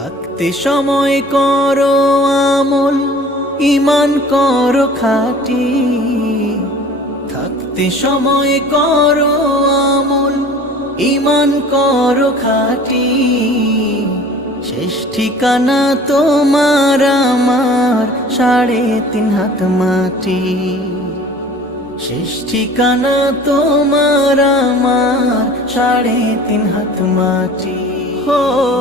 থাকতে সময় করো আমল ইমান করো খাটি থাকতে সময় করো আমল ইমান করো খাটি শেষ ঠিকানা তোমার আমার সাড়ে তিন হাত মাটি শেষ ঠিকানা তোমার আমার সাড়ে তিন হাত মাটি হো